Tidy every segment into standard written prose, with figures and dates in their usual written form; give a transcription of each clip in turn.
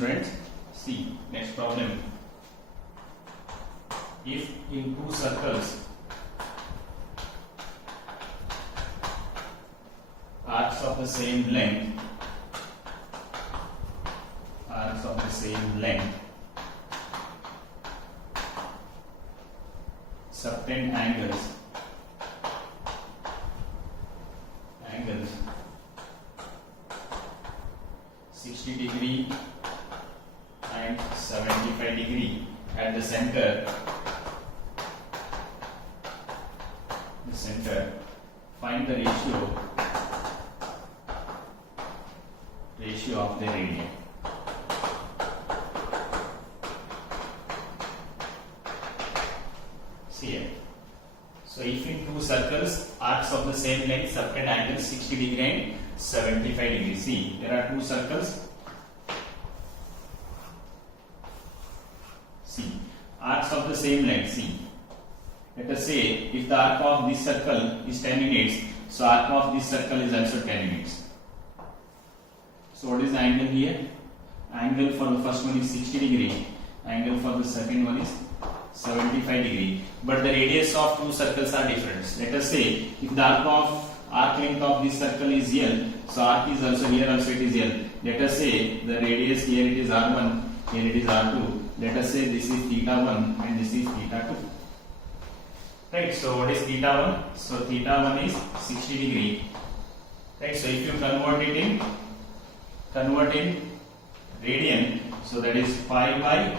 students. See, next problem. If in two circles arcs of the same length subtend angles 60 degree and 75 degree at the center, find the ratio of the radii. See here. So if in two circles arcs of the same length subtend angles 60 degree and 75 degree. See, there are two circles. See, arcs of the same length. See, let us say if the arc of this circle is 10 units, so arc of this circle is also 10 units. So what is the angle here? Angle for the first one is 60 degree. Angle for the second one is 75 degree. But the radius of two circles are different. Let us say if the arc length of this circle is L, so arc is also here, also it is L. Let us say the radius here it is R1, here it is R2. Let us say this is theta 1 and this is theta 2. Right, so what is theta 1? So theta 1 is 60 degree. Right, so if you convert in radian, so that is pi by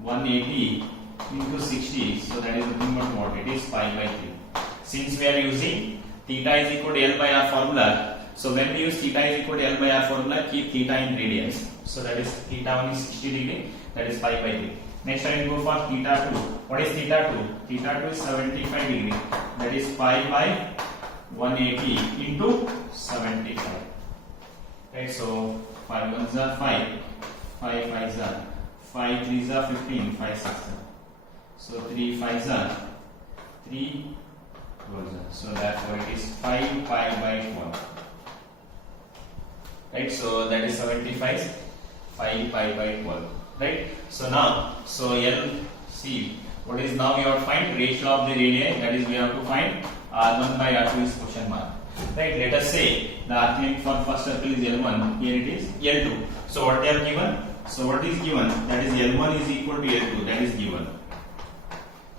180 into 60, so that is nothing but what? It is pi by 3. Since we are using theta is equal to L by R formula, so when we use theta is equal to L by R formula, keep theta in radians. So that is theta 1 is 60 degree, that is pi by 3. Next I will go for theta 2. What is theta 2? Theta 2 is 75 degree, that is pi by 180 into 75. Right, so 5 1s are 5, 5 5s are 5 3s are 15, 5 6s are. So 3 5s are 3 12s are. So therefore it is 5 pi by 12. Right, so that is 75, 5 pi by 12. Right, so now, so L, see, what is now we have to find ratio of the radii, that is we have to find R1 by R2 is question mark. Right, let us say the arc length for first circle is L1, here it is L2. So what they have given? So what is given? That is L1 is equal to L2, that is given.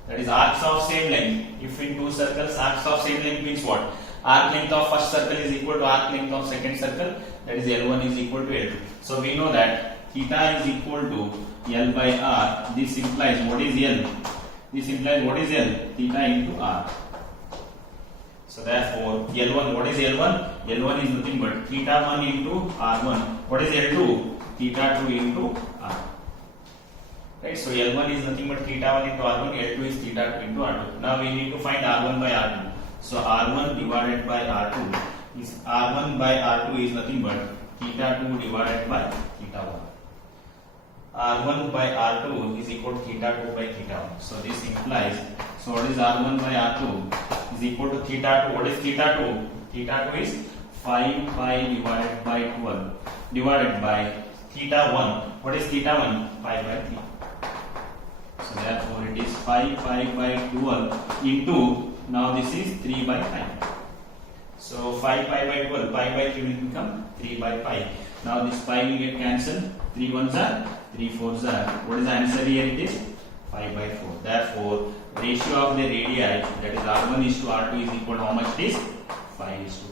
That is arcs of same length. If in two circles arcs of same length means what? Arc length of first circle is equal to arc length of second circle, that is L1 is equal to L2. So we know that theta is equal to L by R. This implies what is L? This implies what is L? Theta into R. So therefore L1, what is L1? L1 is nothing but theta 1 into R1. What is L2? Theta 2 into R. Right, so L1 is nothing but theta 1 into R1, L2 is theta 2 into R2. Now we need to find R1 by R2. So R1 divided by R2 is R1 by R2 is nothing but theta 2 divided by theta 1. R1 by R2 is equal to theta 2 by theta 1. So this implies, so what is R1 by R2 is equal to theta 2. What is theta 2? Theta 2 is 5 pi divided by 12 divided by theta 1. What is theta 1? Pi by 3. So therefore it is 5 pi by 12 into, now this is 3 by 5. So 5 pi by 12, pi by 3 will become 3 by pi. Now this pi will get cancelled. 3 1s are 3 4s are. What is the answer here? It is 5 by 4. Therefore ratio of the radii, that is R1 is to R2 is equal to how much it is? 5 is to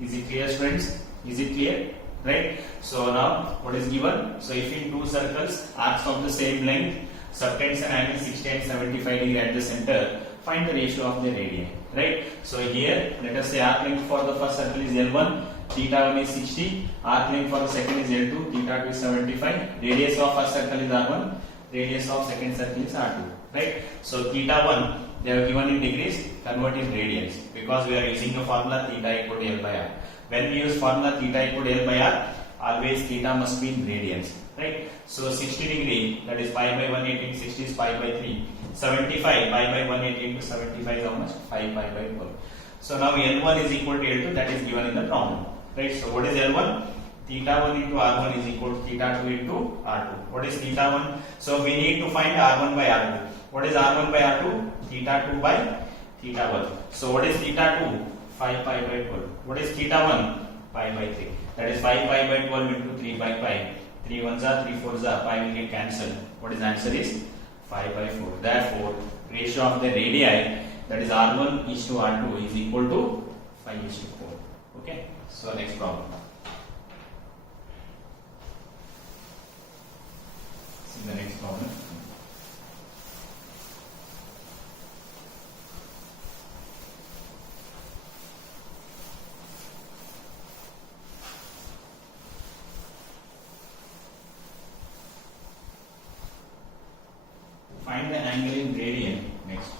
2. Is it clear, friends? Is it clear? Right? So now what is given? So if in two circles arcs of the same length subtends an angle 60 and 75 degree at the center, find the ratio of the radii. Right? So here let us say arc length for the first circle is L1, theta 1 is 60, arc length for the second is L2, theta 2 is 75, radius of first circle is R1, radius of second circle is R2. Right? So theta 1 they have given in degrees, convert in radians, because we are using the formula theta equal to L by R. When we use formula theta equal to L by R, always theta must be in radians. Right? So 60 degree, that is pi by 180, 60 is pi by 3. 75, pi by 180 into 75 is how much? 5 pi by 12. So now L1 is equal to L2, that is given in the problem. Right? So what is L1? theta 1 into r1 is equal to theta 2 into r2. What is theta 1? So we need to find r1 by r2. What is r1 by r2? Theta 2 by theta 1. So what is theta 2? 5 pi by 12. What is theta 1? Pi by 3. That is 5 pi by 12 into 3 by pi. 3 ones are, 3 fours are, pi will get cancelled. What is the answer is 5 by 4. Therefore, ratio of the radii, that is r1 is to r2 is equal to 5 is to 4. Okay. So next problem. See the next problem. Find the angle in radian next.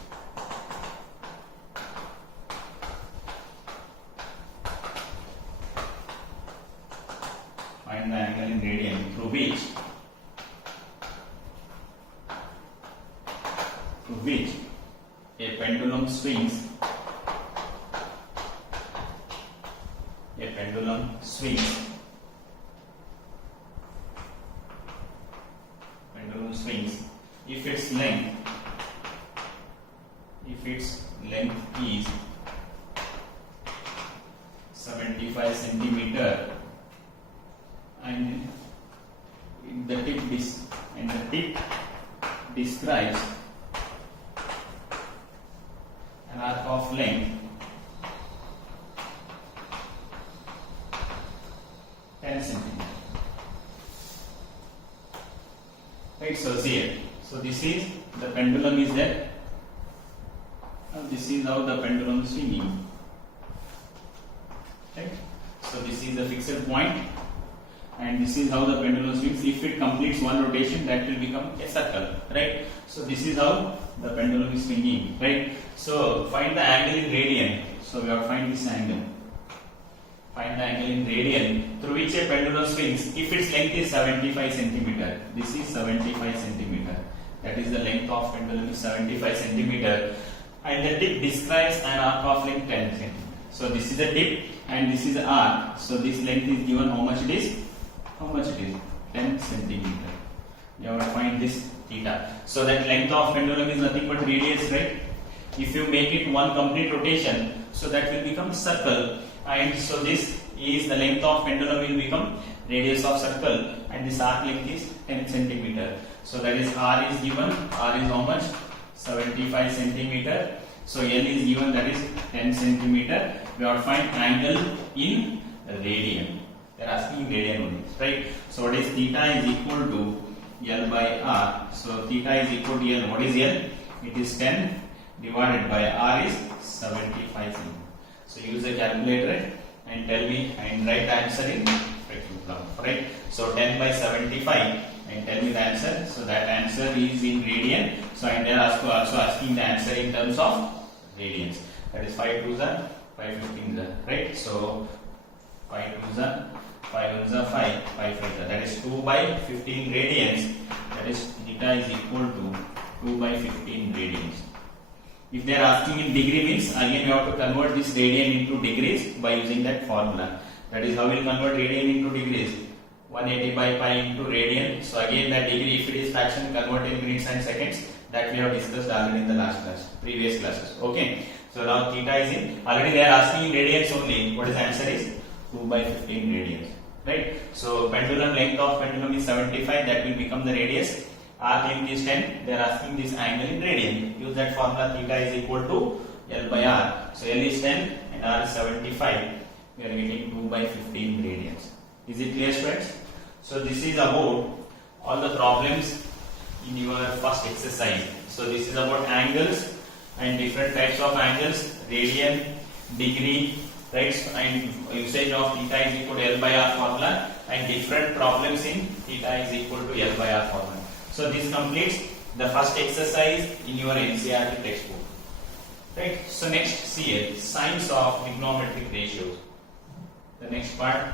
Find the angle in radian through which a pendulum swings. A pendulum swings. Pendulum swings. If its length is 75 centimeter and the tip describes an arc of length 10 centimeter. Right, so here. So this is the pendulum is there. And this is how the pendulum is swinging. Right. So this is the fixed point, and this is how the pendulum swings. If it completes one rotation, that will become a circle. Right. So this is how the pendulum is swinging. Right. So find the angle in radian. So we have to find this angle. Find the angle in radian through which a pendulum swings if its length is 75 centimeter. This is 75 centimeter. That is the length of pendulum is 75 centimeter, and the tip describes an arc of length 10 centimeter. So this is the tip and this is the arc. So this length is given how much it is? How much it is? 10 centimeter. You have to find this theta. So that length of pendulum is nothing but radius, right? If you make it one complete rotation, so that will become circle, and so this is the length of pendulum will become radius of circle, and this arc length is 10 centimeter. So that is r is given. R is how much? 75 centimeter. So L is given, that is 10 centimeter. We have to find angle in radian. They are asking radian only, right? So what is theta is equal to L by R. So theta is equal to L. What is L? It is 10 divided by R is 75 centimeter. So use the calculator and tell me and write the answer in problem, right? So 10 by 75 and tell me the answer. So that answer is in radian. So and they are also asking the answer in terms of radians. That is 5 2s are 5 15s are, right? So 5 2s are 5 1s are 5 5 5s are. That is 2 by 15 radians. That is theta is equal to 2 by 15 radians. If they are asking in degree means again you have to convert this radian into degrees by using that formula. That is how we will convert radian into degrees. 180 by pi into radian. So again that degree, if it is fraction, convert in minutes and seconds. That we have discussed already in the last class, previous classes. Okay. So now theta is in. Already they are asking in radians only. What is the answer is 2 by 15 radians. Right. So pendulum length of pendulum is 75. That will become the radius. R length is 10. They are asking this angle in radian. Use that formula. Theta is equal to L by R. So L is 10 and R is 75. We are getting 2 by 15 radians. Is it clear, students? So this is about all the problems in your first exercise. So this is about angles and different types of angles, radian, degree, right? And usage of theta is equal to L by R formula, and different problems in theta is equal to L by R formula. So this completes the first exercise in your NCERT textbook. Right? So next, see here, signs of trigonometric ratios. The next part,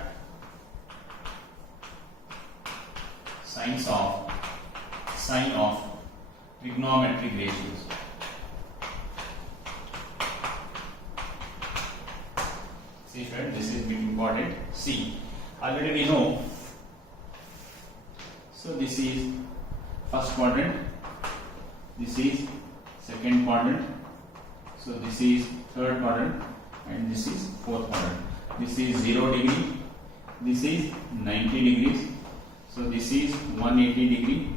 sign of trigonometric ratios. See friend, this is very important. See, already we know. So this is first quadrant, this is second quadrant, so this is third quadrant, and this is fourth quadrant. This is 0 degree, this is 90 degrees, so this is 180 degree,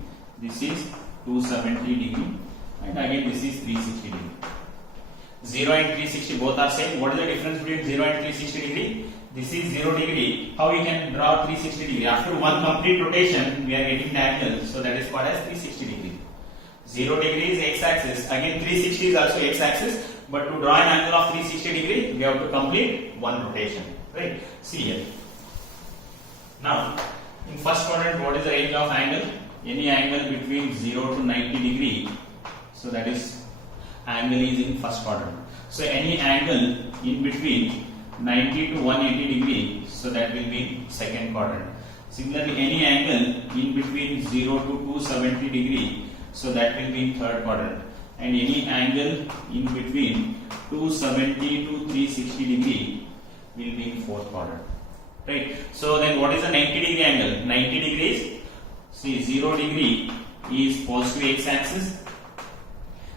this is 270 degree, and again this is 360 degree. 0 and 360 both are same. What is the difference between 0 and 360 degree? This is 0 degree. How we can draw 360 degree? After one complete rotation, we are getting the angle, so that is called as 360 degree. 0 degree is x-axis. Again 360 is also x-axis, but to draw an angle of 360 degree, we have to complete one rotation. Right? See here. Now, in first quadrant, what is the range of angle? Any angle between 0 to 90 degree. So that is angle is in first quadrant. So any angle in between 90 to 180 degree, so that will be second quadrant. Similarly, any angle in between 0 to 270 degree, so that will be in third quadrant. And any angle in between 270 to 360 degree will be in fourth quadrant. Right? So then what is the 90 degree angle? 90 degrees, see 0 degree is positive x-axis.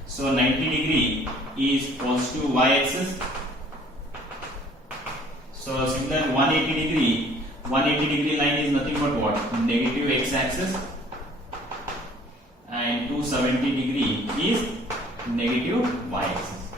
So 90 degree is positive y-axis. So similar 180 degree line is nothing but what? Negative x-axis, and 270 degree is negative y-axis.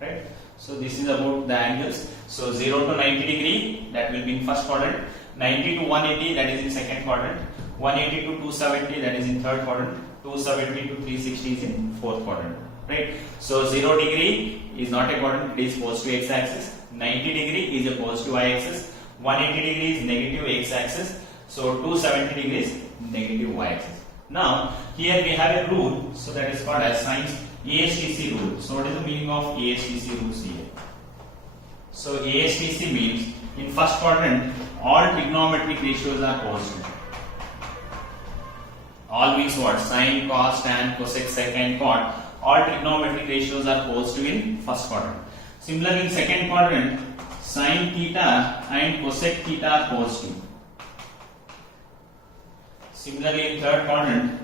Right? So this is about the angles. So 0 to 90 degree, that will be in first quadrant. 90 to 180, that is in second quadrant. 180 to 270, that is in third quadrant. 270 to 360 is in fourth quadrant. Right? So 0 degree is not a quadrant, it is positive x-axis. 90 degree is a positive y-axis. 180 degree is negative x-axis. So 270 degree is negative y-axis. Now here we have a rule, so that is called as science ASTC rule. So what is the meaning of ASTC rules here? So ASTC means in first quadrant all trigonometric ratios are positive. All means what? Sine, cos, tan, cosec, sec and cot. All trigonometric ratios are positive in first quadrant. Similarly in second quadrant, sine theta and cosec theta are positive. Similarly in third quadrant,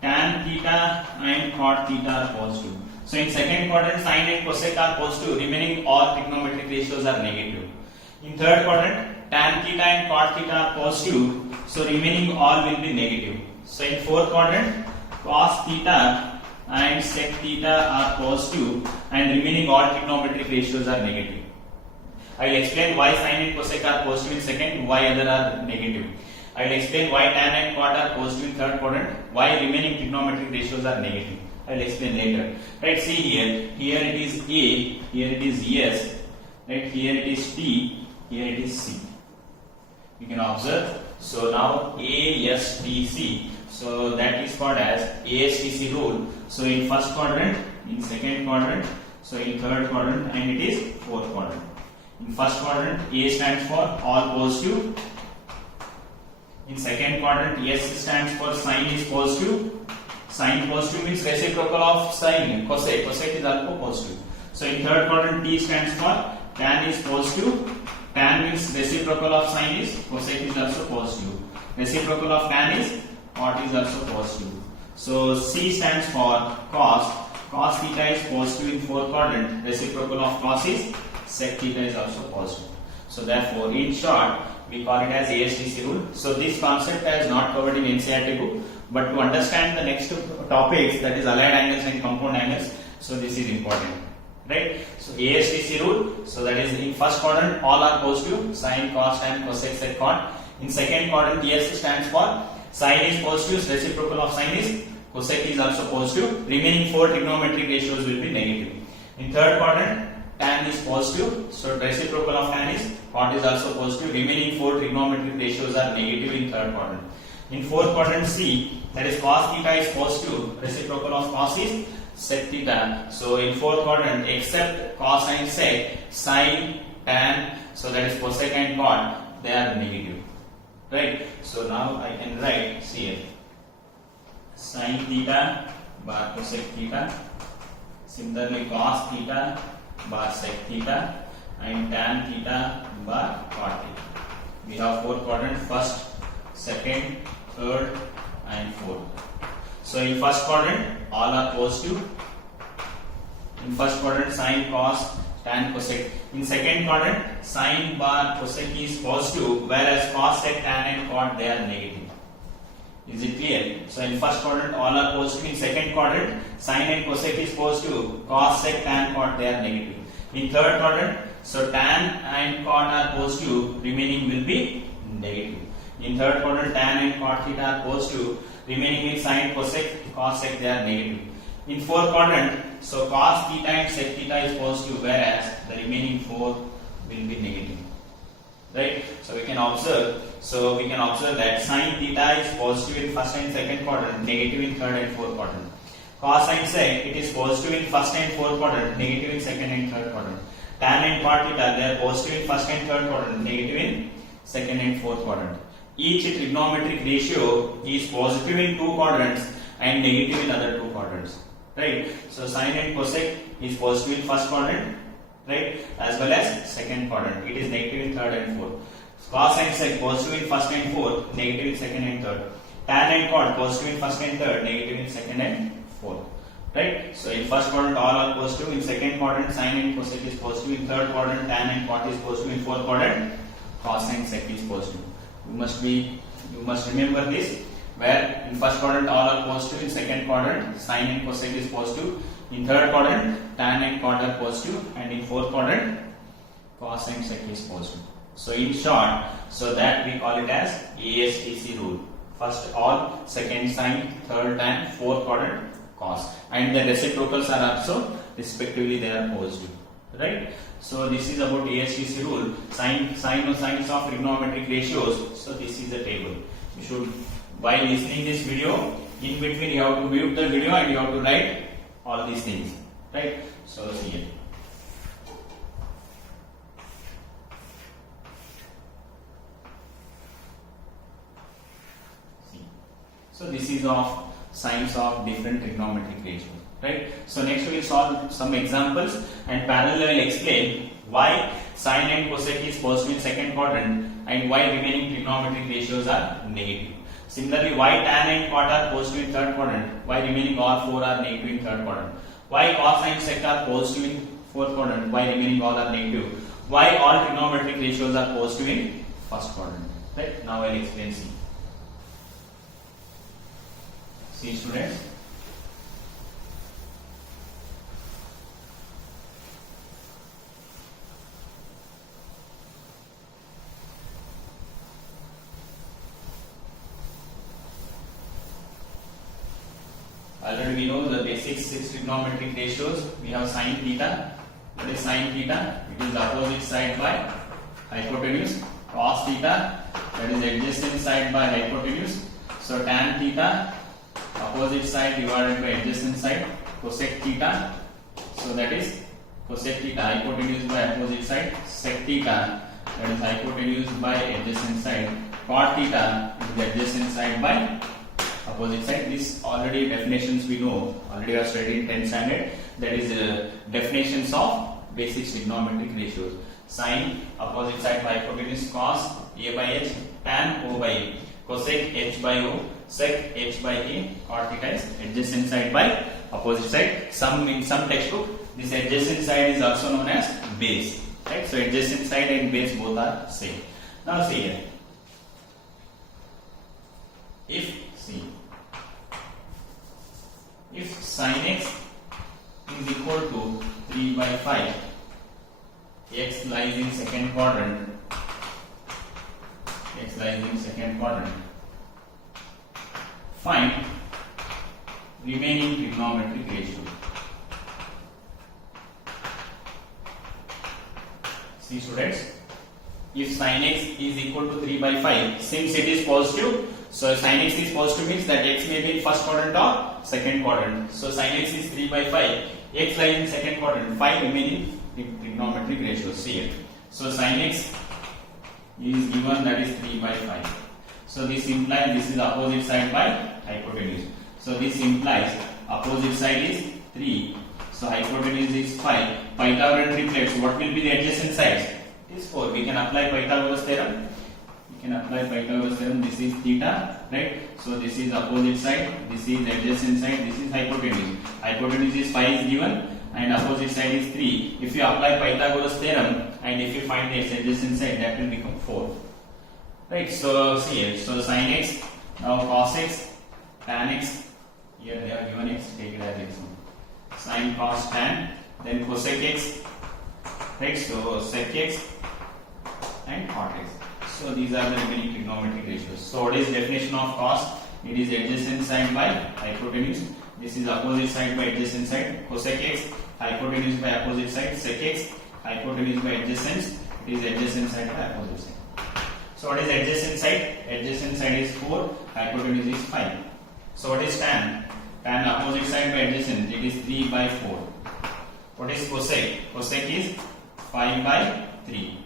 tan theta and cot theta are positive. So in second quadrant, sine and cosec are positive, remaining all trigonometric ratios are negative. In third quadrant, tan theta and cot theta are positive, so remaining all will be negative. So in fourth quadrant, cos theta and sec theta are positive, and remaining all trigonometric ratios are negative. I will explain why sine and cosec are positive in second, why other are negative. I will explain why tan and cot are positive in third quadrant, why remaining trigonometric ratios are negative. I will explain later. Right, see here, here it is A, here it is S, right, here it is T, here it is C. You can observe. So now A, S, T, C. So that is called as ASTC rule. So in first quadrant, in second quadrant, so in third quadrant, and it is fourth quadrant. In first quadrant, A stands for all positive. In second quadrant, S stands for sine is positive. Sine positive means reciprocal of sine. Cosec, cosec is also positive. So in third quadrant, T stands for tan is positive. Tan means reciprocal of sine is cosec is also positive. Reciprocal of tan is cot is also positive. So C stands for cos. Cos theta is positive in fourth quadrant. Reciprocal of cos is sec theta is also positive. So therefore, in short, we call it as ASTC rule. So this concept is not covered in NCERT book, but to understand the next topics, that is allied angles and compound angles, so this is important. Right? So ASTC rule, so that is in first quadrant all are positive, sine, cos, tan, cosec, sec, cot. In second quadrant, S stands for sine is positive, reciprocal of sine is cosec is also positive. Remaining four trigonometric ratios will be negative. In third quadrant, tan is positive, so reciprocal of tan is cot is also positive. Remaining four trigonometric ratios are negative in third quadrant. In fourth quadrant C, that is cos theta is positive, reciprocal of cos is sec theta. So in fourth quadrant, except cos and sec, sine, tan, so that is cosec and cot, they are negative. Right? So now I can write, see here, sine theta bar cosec theta, similarly cos theta bar sec theta, and tan theta bar cot theta. We have four quadrants: first, second, third, and fourth. So in first quadrant, all are positive. In first quadrant, sine, cos, tan, cosec. In second quadrant, sine bar cosec is positive, whereas cos, sec, tan, and cot they are negative. Is it clear? So in first quadrant, all are positive. In second quadrant, sine and cosec is positive, cos, sec, tan, cot they are negative. In third quadrant, so tan and cot are positive, remaining will be negative. In third quadrant, tan and cot theta are positive, remaining is sine, cosec, cos, sec they are negative. In fourth quadrant, so cos theta and sec theta is positive, whereas the remaining four will be negative. Right? So we can observe. That sine theta is positive in first and second quadrant, negative in third and fourth quadrant. Cos and sec, it is positive in first and fourth quadrant, negative in second and third quadrant. Tan and cot theta, they are positive in first and third quadrant, negative in second and fourth quadrant. Each trigonometric ratio is positive in two quadrants and negative in other two quadrants. Right? So sine and cosec is positive in first quadrant, right, as well as second quadrant. It is negative in third and fourth. Cos and sec positive in first and fourth, negative in second and third. Tan and cot positive in first and third, negative in second and fourth. Right? So in first quadrant all are positive. In second quadrant sine and cosec is positive. In third quadrant tan and cot is positive. In fourth quadrant cos and sec is positive. You must remember this. Where in first quadrant all are positive. In second quadrant sine and cosec is positive. In third quadrant tan and cot are positive, and in fourth quadrant cos and sec is positive. So in short, so that we call it as ASTC rule. First all, second sine, third tan, fourth quadrant cos, and the reciprocals are also respectively they are positive. Right? So this is about ASTC rule. Sines of trigonometric ratios. So this is the table. You should, while listening this video, in between you have to mute the video and you have to write all these things. Right? So see it. So this is of sines of different trigonometric ratios. Right? So next we will solve some examples, and parallel I will explain why sine and cosec is positive in second quadrant and why remaining trigonometric ratios are negative. Similarly, why tan and cot are positive in third quadrant, why remaining all four are negative in third quadrant. Why cos and sec are positive in fourth quadrant, why remaining all are negative. Why all trigonometric ratios are positive in first quadrant. Right? Now I will explain. See students. Already we know the basic six trigonometric ratios. We have sine theta. What is sine theta? It is opposite side by hypotenuse. Cos theta, that is adjacent side by hypotenuse. So tan theta, opposite side divided by adjacent side. Cosec theta, so that is cosec theta, hypotenuse by opposite side. Sec theta, that is hypotenuse by adjacent side. Cot theta is adjacent side by opposite side. This already definitions we know, already we have studied in 10th standard. That is definitions of basic trigonometric ratios. Sine opposite side by hypotenuse, cos a by h, tan o by a, cosec h by o, sec h by a, cot theta is adjacent side by opposite side. In some textbook this adjacent side is also known as base. Right? So adjacent side and base both are same. Now see here. If sin x is equal to 3 by 5, x lies in second quadrant, find remaining trigonometric ratio. See students, if sin x is equal to 3 by 5, since it is positive, so sin x is positive means that x may be in first quadrant or second quadrant. So sin x is 3 by 5, x lies in second quadrant, 5 remaining trigonometric ratios. See it. So sin x is given, that is 3 by 5. So this implies this is opposite side by hypotenuse. So this implies opposite side is 3. So hypotenuse is 5. Pythagorean triplets, what will be the adjacent sides? It is 4. We can apply Pythagoras theorem. This is theta, right? So this is opposite side, this is adjacent side, this is hypotenuse. Hypotenuse is 5 is given and opposite side is 3. If you apply Pythagoras theorem and if you find its adjacent side, that will become 4. Right? So see here. So sin x, now cos x, tan x. Here they are given x, take it as x. Sin, cos, tan, then cosec x. Right? So sec x and cot x. So these are the remaining trigonometric ratios. So what is definition of cos? It is adjacent side by hypotenuse. This is opposite side by adjacent side. Cosec x, hypotenuse by opposite side. Sec x, hypotenuse by adjacent. It is adjacent side by opposite side. So what is adjacent side? Adjacent side is 4, hypotenuse is 5. So what is tan? Tan opposite side by adjacent, it is 3 by 4. What is cosec? Cosec is 5 by 3.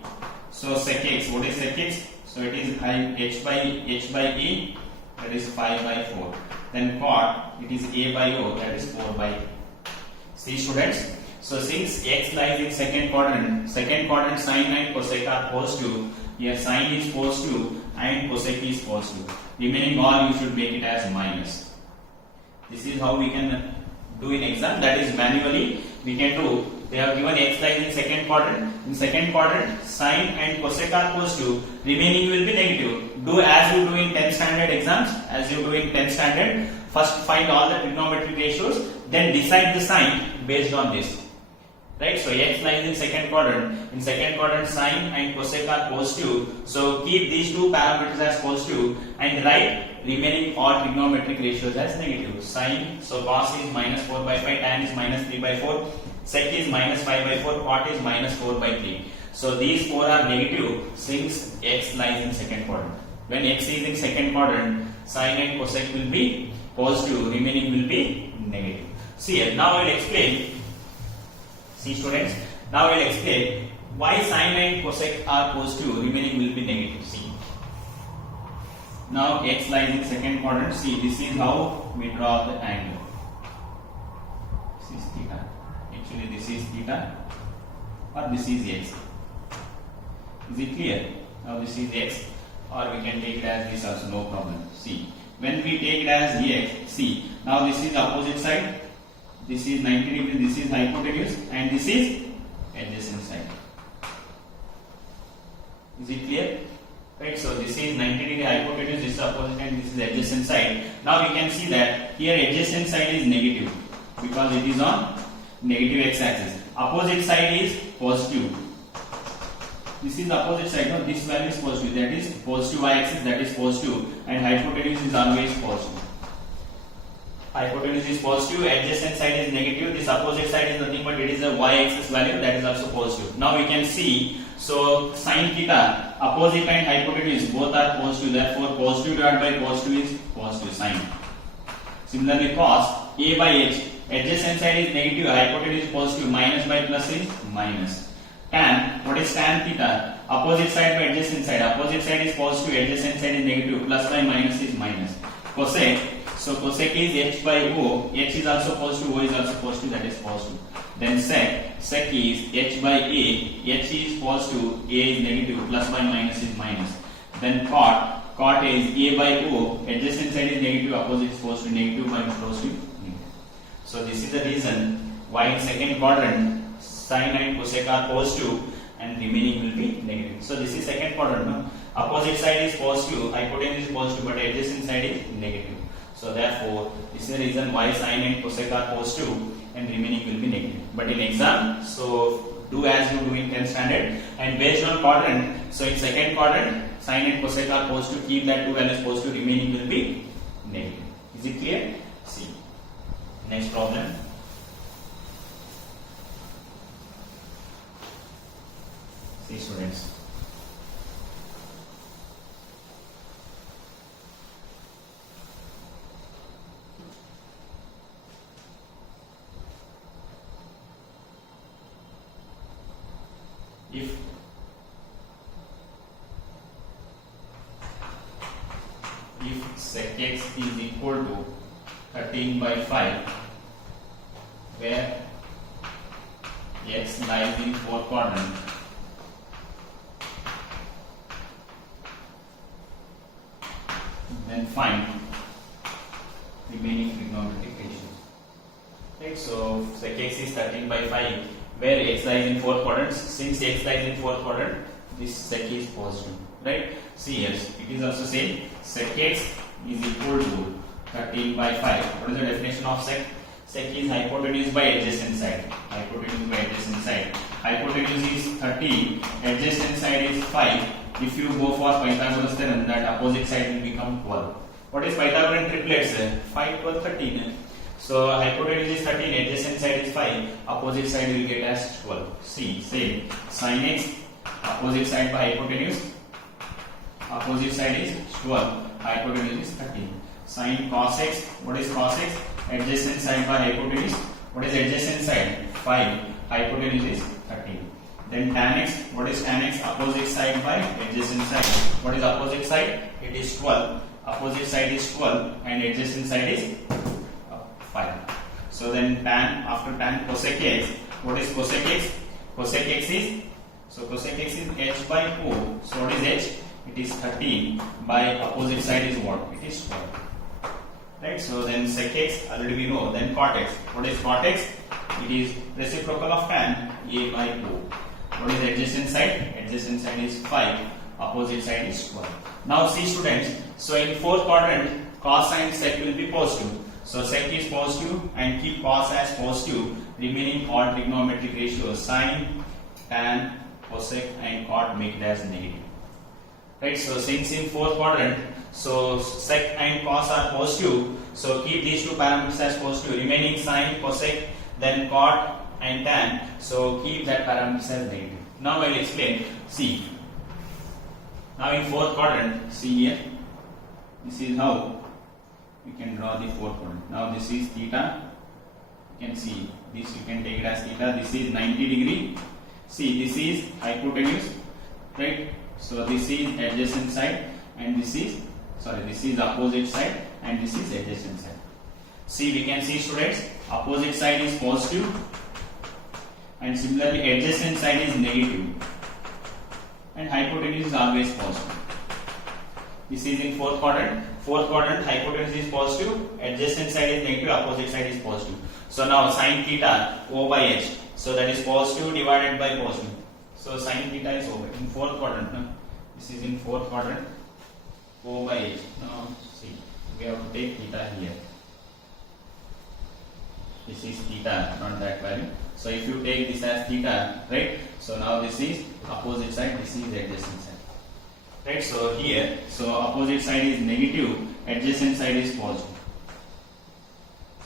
So sec x, what is sec x? So it is h by a, that is 5 by 4. Then cot, it is a by o, that is 4 by 3. See students, so since x lies in second quadrant sin and cosec are positive. Here sin is positive and cosec is positive. Remaining all you should make it as minus. This is how we can do in exam. That is manually we can do. They have given x lies in second quadrant. In second quadrant, sin and cosec are positive. Remaining will be negative. Do as you do in 10th standard exams. As you do in 10th standard, first find all the trigonometric ratios. Then decide the sign based on this. Right? So x lies in second quadrant. In second quadrant, sin and cosec are positive. So keep these two parameters as positive and write remaining all trigonometric ratios as negative. Sin, so cos is minus 4 by 5, tan is minus 3 by 4, sec is minus 5 by 4, cot is minus 4 by 3. So these four are negative since x lies in second quadrant. When x is in second quadrant, sin and cosec will be positive, remaining will be negative. See here, now I will explain. See students, now I will explain why sin and cosec are positive, remaining will be negative. See. Now x lies in second quadrant. See, this is how we draw the angle. This is theta. Actually, this is theta, or this is x. Is it clear? Now this is x, or we can take it as this also, no problem. See, when we take it as x, see, now this is opposite side. This is 90 degrees, this is hypotenuse, and this is adjacent side. Is it clear? Right, so this is 90 degree hypotenuse, this is opposite and this is adjacent side. Now we can see that here adjacent side is negative because it is on negative x-axis. Opposite side is positive. This is opposite side, no, this value is positive, that is positive y-axis, that is positive, and hypotenuse is always positive. Hypotenuse is positive, adjacent side is negative, this opposite side is nothing but it is a y-axis value, that is also positive. Now we can see, so sin theta, opposite and hypotenuse both are positive, therefore positive divided by positive is positive sin. Similarly cos, a by h, adjacent side is negative, hypotenuse is positive, minus by plus is minus. Tan, what is tan theta? Opposite side by adjacent side, opposite side is positive, adjacent side is negative, plus by minus is minus. Cosec, so cosec is h by o, h is also positive, o is also positive, that is positive. Then sec is h by a, h is positive, a is negative, plus by minus is minus. Then cot is a by o, adjacent side is negative, opposite is positive, negative by positive. So this is the reason why in second quadrant sin and cosec are positive and remaining will be negative. So this is second quadrant, no? Opposite side is positive, hypotenuse is positive, but adjacent side is negative. So therefore, this is the reason why sin and cosec are positive and remaining will be negative. But in exam, so do as you do in 10th standard, and based on quadrant, so in second quadrant, sin and cosec are positive, keep that two values positive, remaining will be negative. Is it clear? See. Next problem. See students. If sec x is equal to 13 by 5, where x lies in fourth quadrant, then find remaining trigonometric ratios. Right, so sec x is 13 by 5, where x lies in fourth quadrant. Since x lies in fourth quadrant, this sec is positive. Right, see here, it is also same. Sec x is equal to 13 by 5. What is the definition of sec? Sec is hypotenuse by adjacent side. Hypotenuse by adjacent side. Hypotenuse is 13, adjacent side is 5. If you go for Pythagoras theorem, that opposite side will become 12. What is Pythagorean triplets? 5, 12, 13. So hypotenuse is 13, adjacent side is 5, opposite side will get as 12. See, same. Sin x, opposite side by hypotenuse, opposite side is 12, hypotenuse is 13. Sin cos x, what is cos x? Adjacent side by hypotenuse, what is adjacent side? 5, hypotenuse is 13. Then tan x, what is tan x? Opposite side by adjacent side. What is opposite side? It is 12. Opposite side is 12 and adjacent side is 5. So then tan, after tan cosec x, what is cosec x? Cosec x is, so cosec x is h by 4. So what is h? It is 13 by opposite side is what? It is 12. Right, so then sec x already we know. Then cot x, what is cot x? It is reciprocal of tan a by 4. What is adjacent side? Adjacent side is 5, opposite side is 12. Now see students, so in fourth quadrant, cos and sec will be positive. So sec is positive and keep cos as positive. Remaining all trigonometric ratios, sin, tan, cosec and cot make it as negative. Right, so since in fourth quadrant, so sec and cos are positive, so keep these two parameters as positive. Remaining sin, cosec, then cot and tan, so keep that parameters as negative. Now I will explain. See, now in fourth quadrant, see here, this is how you can draw the fourth quadrant. Now this is theta, you can see this, you can take it as theta. This is 90 degree. See, this is hypotenuse, right? So this is adjacent side and this is, sorry, this is opposite side and this is adjacent side. See, we can see students, opposite side is positive and similarly adjacent side is negative and hypotenuse is always positive. This is in fourth quadrant. Fourth quadrant, hypotenuse is positive, adjacent side is negative, opposite side is positive. So now sin theta O by h, so that is positive divided by positive. So sin theta is over in fourth quadrant. No? This is in fourth quadrant, O by h. Now see, we have to take theta here. This is theta, not that value. So if you take this as theta, right? So now this is opposite side, this is adjacent side. Right? So here, so opposite side is negative, adjacent side is positive.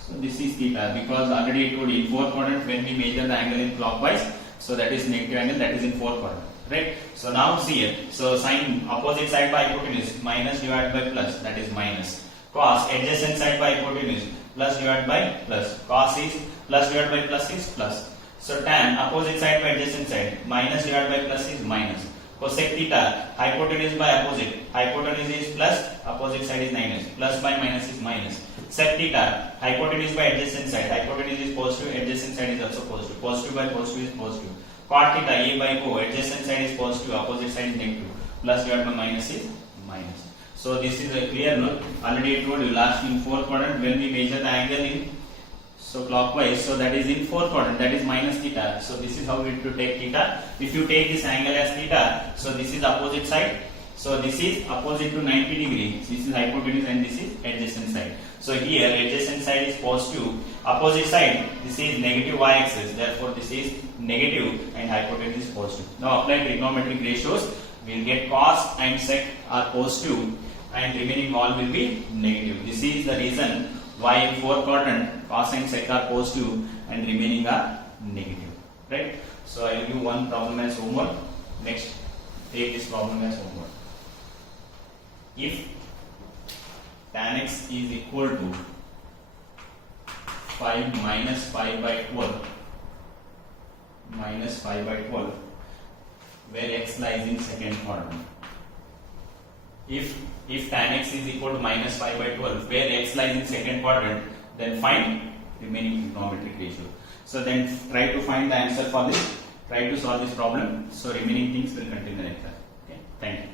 So this is theta, because already I told you in fourth quadrant when we measure the angle in clockwise, so that is negative angle, that is in fourth quadrant. Right? So now see here, so sin opposite side by hypotenuse minus divided by plus, that is minus. Cos adjacent side by hypotenuse plus divided by plus. Cos is plus divided by plus is plus. So tan opposite side by adjacent side minus divided by plus is minus. Cosec theta hypotenuse by opposite, hypotenuse is plus, opposite side is minus. Plus by minus is minus. Sec theta hypotenuse by adjacent side, hypotenuse is positive, adjacent side is also positive. Positive by positive is positive. Cot theta a by o, adjacent side is positive, opposite side is negative. Plus divided by minus is minus. So this is a clear note. Already I told you last in fourth quadrant when we measure the angle in so clockwise, so that is in fourth quadrant, that is minus theta. So this is how we have to take theta. If you take this angle as theta, so this is opposite side. So this is opposite to 90 degrees. This is hypotenuse and this is adjacent side. So here adjacent side is positive, opposite side this is negative y-axis. Therefore this is negative and hypotenuse is positive. Now apply trigonometric ratios. We will get cos and sec are positive and remaining all will be negative. This is the reason why in fourth quadrant cos and sec are positive and remaining are negative. Right? So I will give one problem as homework. Next, take this problem as homework. If tan x is equal to 5 minus 5 by 12 minus 5 by 12, where x lies in second quadrant. If tan x is equal to minus 5 by 12, where x lies in second quadrant, then find remaining trigonometric ratio. So then try to find the answer for this. Try to solve this problem. So remaining things will continue like that. Okay. Thank you.